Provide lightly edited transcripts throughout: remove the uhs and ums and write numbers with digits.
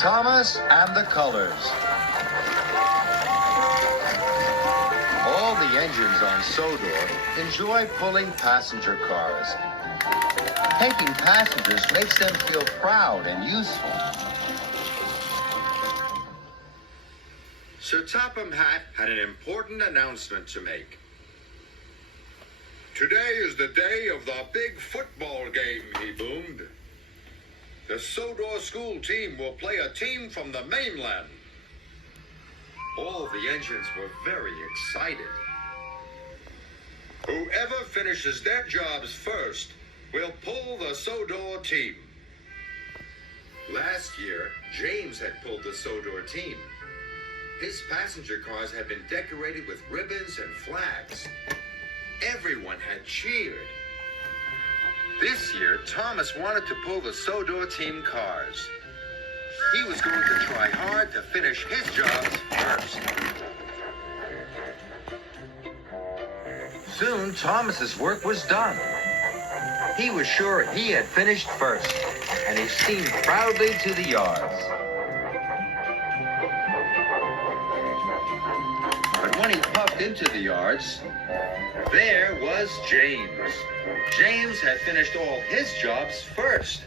Thomas and the Colors. All the engines on Sodor enjoy pulling passenger cars. Taking passengers makes them feel proud and useful. Sir Topham Hatt had an important announcement to make. Today is the day of the big football game, he boomed. The Sodor school team will play a team from the mainland. All the engines were very excited. Whoever finishes their jobs first will pull the Sodor team. Last year, James had pulled the Sodor team. His passenger cars had been decorated with ribbons and flags. Everyone had cheered. This year, Thomas wanted to pull the Sodor team cars. He was going to try hard to finish his jobs first. Soon, Thomas's work was done. He was sure he had finished first, and he steamed proudly to the yards. But when he puffed into the yards, there was James. James had finished all his jobs first.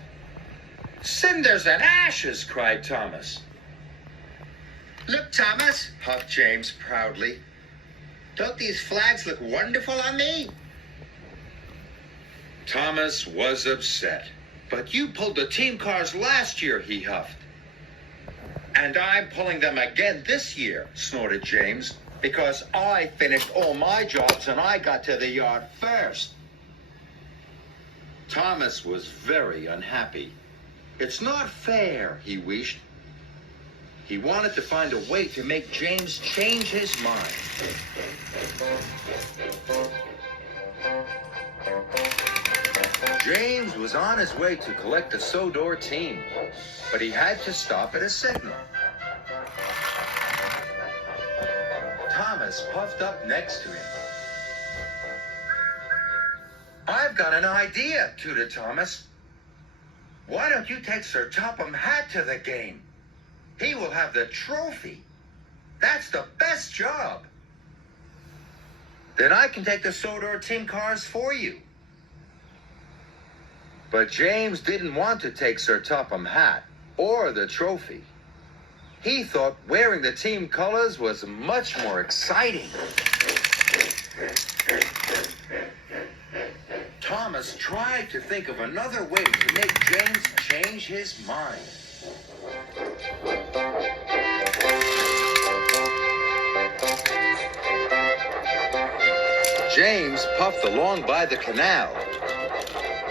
"Cinders and ashes!" cried Thomas. Look, Thomas, puffed James proudly. Don't these flags look wonderful on me? Thomas was upset. "But you pulled the team cars last year," he huffed. "And I'm pulling them again this year," snorted James, "because I finished all my jobs and I got to the yard first." Thomas was very unhappy. "It's not fair," he wished. He wanted to find a way to make James change his mind. James was on his way to collect the Sodor team, but he had to stop at a signal. Thomas puffed up next to him. "I've got an idea," tooted Thomas. "Why don't you take Sir Topham Hatt to the game? He will have the trophy. That's the best job. Then I can take the Sodor team cars for you." But James didn't want to take Sir Topham Hatt or the trophy. He thought wearing the team colors was much more exciting. Thomas tried to think of another way to make James change his mind. James puffed along by the canal.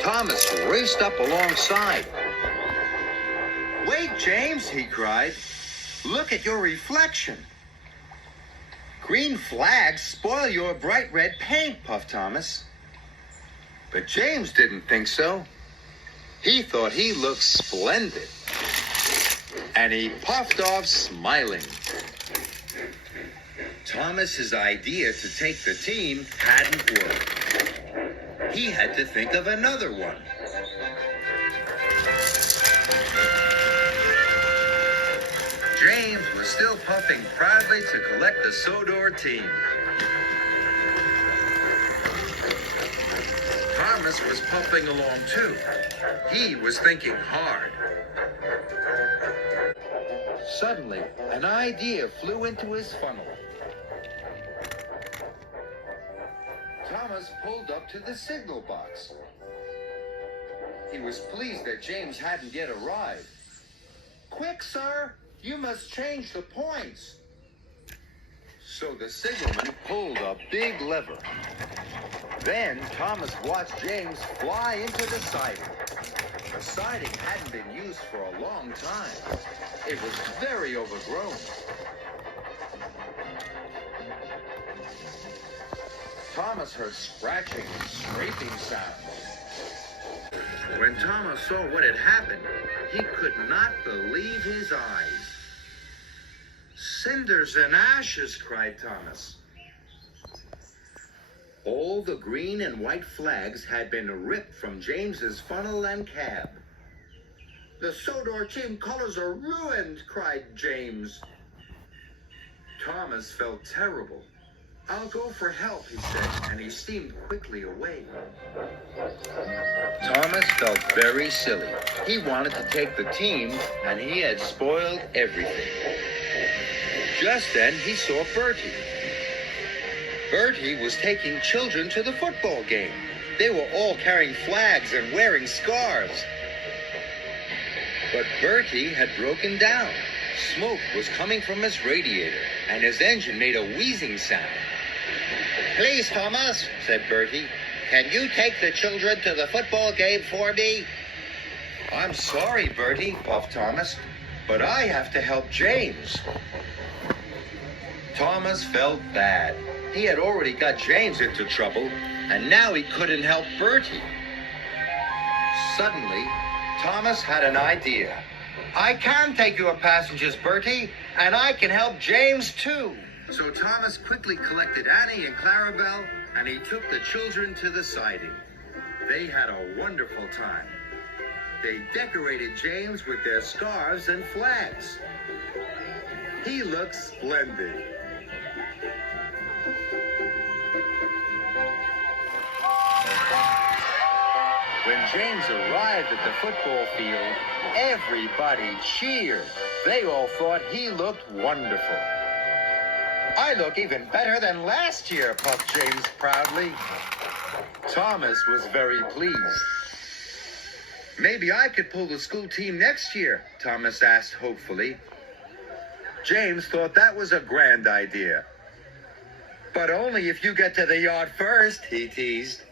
Thomas raced up alongside. "Wait, James," he cried. "Look at your reflection." "Green flags spoil your bright red paint," puffed Thomas. But James didn't think so. He thought he looked splendid. And he puffed off smiling. Thomas's idea to take the team hadn't worked. He had to think of another one. James was still puffing proudly to collect the Sodor team. Thomas was puffing along too. He was thinking hard. Suddenly, an idea flew into his funnel. Thomas pulled up to the signal box. He was pleased that James hadn't yet arrived. "Quick, sir! You must change the points." So the signalman pulled a big lever. Then Thomas watched James fly into the siding. The siding hadn't been used for a long time. It was very overgrown. Thomas heard scratching and scraping sounds. When Thomas saw what had happened, he could not believe his eyes. "Cinders and ashes!" cried Thomas. All the green and white flags had been ripped from James's funnel and cab. The Sodor team colors are ruined, cried James. Thomas felt terrible. I'll go for help, he said, and he steamed quickly away. Thomas felt very silly. He wanted to take the team, and he had spoiled everything. Just then, he saw Bertie. Bertie was taking children to the football game. They were all carrying flags and wearing scarves. But Bertie had broken down. Smoke was coming from his radiator, and his engine made a wheezing sound. Please, Thomas, said Bertie, can you take the children to the football game for me? I'm sorry, Bertie, puffed Thomas, but I have to help James. Thomas felt bad. He had already got James into trouble, and now he couldn't help Bertie. Suddenly, Thomas had an idea. I can take your passengers, Bertie, and I can help James too. So Thomas quickly collected Annie and Clarabelle, and he took the children to the siding. They had a wonderful time. They decorated James with their scarves and flags. He looked splendid. When James arrived at the football field, everybody cheered. They all thought he looked wonderful. I look even better than last year, puffed James proudly. Thomas was very pleased. Maybe I could pull the school team next year, Thomas asked hopefully. James thought that was a grand idea. But only if you get to the yard first, he teased.